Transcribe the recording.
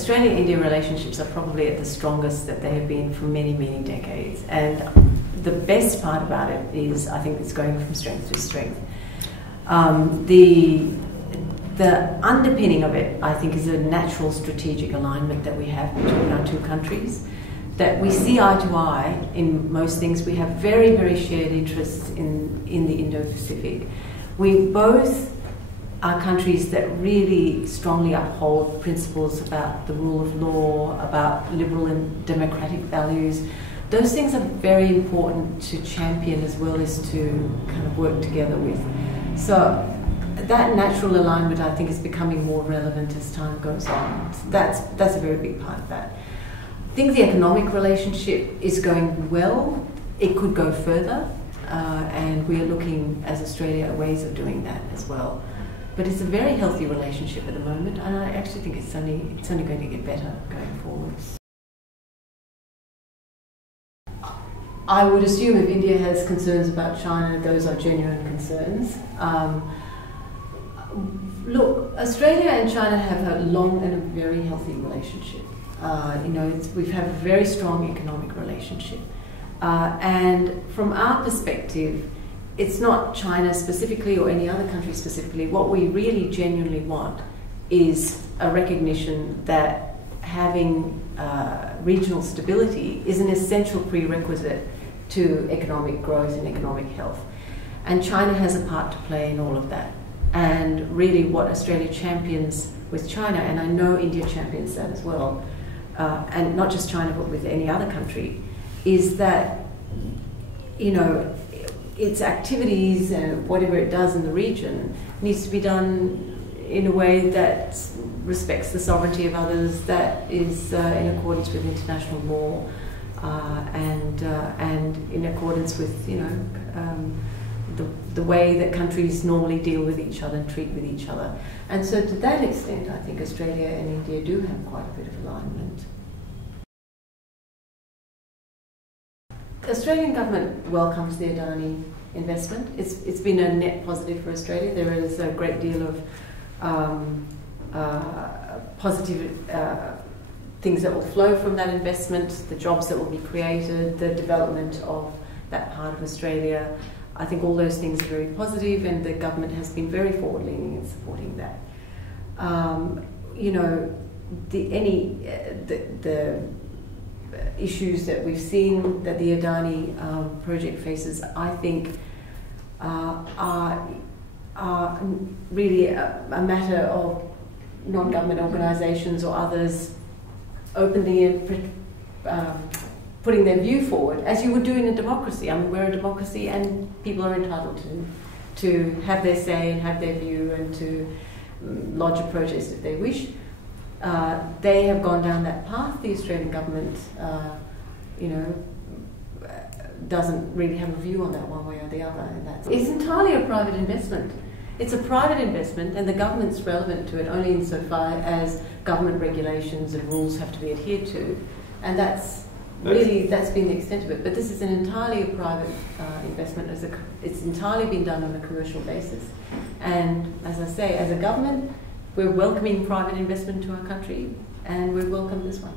Australia-India relationships are probably at the strongest that they have been for many, many decades. And the best part about it is, I think, it's going from strength to strength. The underpinning of it, I think, is a natural strategic alignment that we have between our two countries, that we see eye to eye in most things. We have very, very shared interests in the Indo-Pacific. We both are countries that really strongly uphold principles about the rule of law, about liberal and democratic values. Those things are very important to champion as well as to kind of work together with. So that natural alignment, I think, is becoming more relevant as time goes on. So that's a very big part of that. I think the economic relationship is going well. It could go further, and we are looking, as Australia, at ways of doing that as well. But it's a very healthy relationship at the moment, and I actually think it's only going to get better going forwards. I would assume if India has concerns about China, those are genuine concerns. Look, Australia and China have a long and a very healthy relationship. We've had a very strong economic relationship. And from our perspective, it's not China specifically or any other country specifically. What we really genuinely want is a recognition that having regional stability is an essential prerequisite to economic growth and economic health. And China has a part to play in all of that. And really what Australia champions with China, and I know India champions that as well, and not just China but with any other country, is that, its activities and whatever it does in the region needs to be done in a way that respects the sovereignty of others, that is in accordance with international law, and in accordance with the way that countries normally deal with each other and treat with each other. And so to that extent, I think Australia and India do have quite a bit of alignment. The Australian government welcomes the Adani investment. It's been a net positive for Australia. There is a great deal of positive things that will flow from that investment, the jobs that will be created, the development of that part of Australia. I think all those things are very positive, and the government has been very forward-leaning in supporting that. The issues that we've seen that the Adani project faces, I think, are really a matter of non-government organisations or others openly putting their view forward, as you would do in a democracy. I mean, we're a democracy, and people are entitled to have their say and have their view and to lodge a protest if they wish. They have gone down that path. The Australian government, doesn't really have a view on that one way or the other. And it's entirely a private investment. It's a private investment, and the government's relevant to it only insofar as government regulations and rules have to be adhered to, and that's been the extent of it. But this is an entirely private investment. It's entirely been done on a commercial basis, and as I say, as a government, we're welcoming private investment to our country, and we welcome this one.